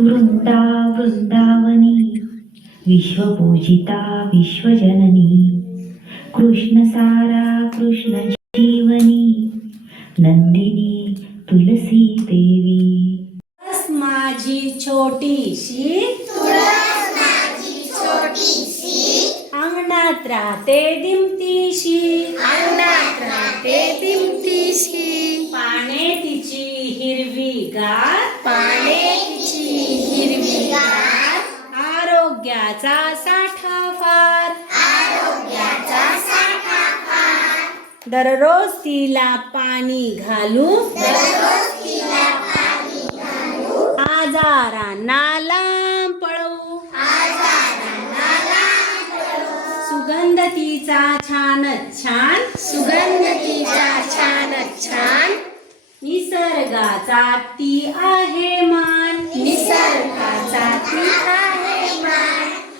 वृंदा वृंदावनी विश्वपूजिता विश्वजननी कृष्णसारा कृष्ण जीवनी नंदिनी तुलसी देवी माझी छोटीशी अंगणात राहते दिमतीशी पाने तिची हिरवीगार आरोग्याचा साठा फार दररोज तिला पाणी घालू आजारांना लांब पळवू सुगंध तिचा छानच छान निसर्गाचा ती आहे मान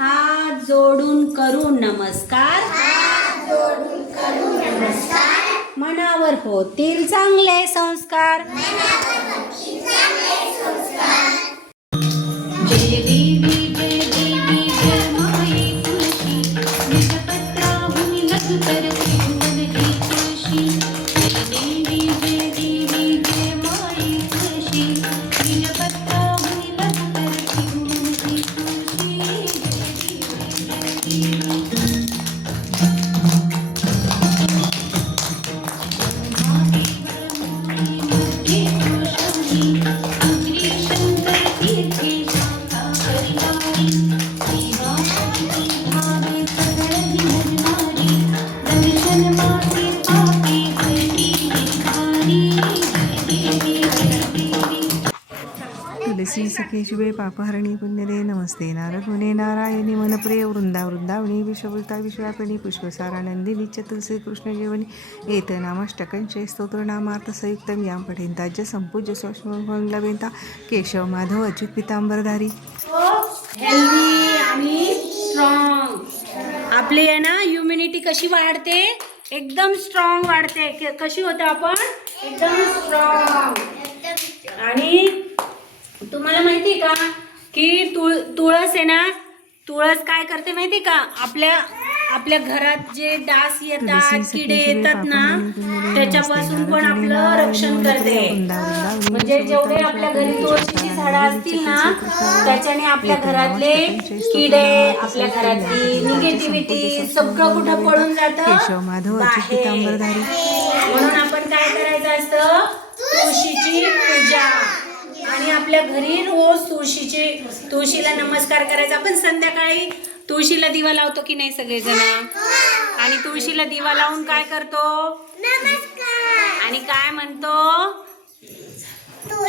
हात जोडून करू नमस्कार मनावर होतील चांगले संस्कार जय देवी जय माई तुळशी निजपत्राहून लघु करते भुवन ही तुळशी जय देवी जय माई तुळशी निजपत्राहून लघु करते भुवन ही तुळशी तुलसी सखे शुभे पापहरणी पुण्यदे नमस्ते नारदमुने नारायणी मनप्रिय वृंदा वृंदावनी विश्वभूता विश्वापिणी पुष्पसारा नंदिनी च तुलसी कृष्ण जीवनी एत नामाष्टकंचे स्तोत्रनामार्थ संयुक्तम यां पठेंताज्य संपूज्य स्वश्मभंग लभेंता केशव माधव अच्युत पितांबरधारी हेल्दी आणि स्ट्रॉंग आपली आहे ना इम्युनिटी कशी वाढते एकदम स्ट्रॉंग वाढते कशी होते आपण एकदम स्ट्रॉंग आणि तुम्हाला माहिती का की तुळस आहे ना तुळस काय करते माहिती का आपल्या घरात जे डास येतात किडे येतात ना त्याच्यापासून पण आपलं रक्षण करते म्हणजे जेवढे आपल्या घरी तुळशीची झाडं असतील ना त्याच्याने आपल्या घरातले किडे आपल्या घरातली निगेटिव्हिटी सगळं कुठं पळून जातं म्हणून आपण काय करायचं असतं तुळशीची पूजा आणि आपल्या घरी रोज तुळशीला नमस्कार करायचा. आपण संध्याकाळी तुळशीला दिवा लावतो की नाही सगळेजण आणि तुळशीला दिवा लावून काय करतो नमस्कार आणि काय म्हणतो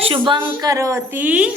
शुभं करोती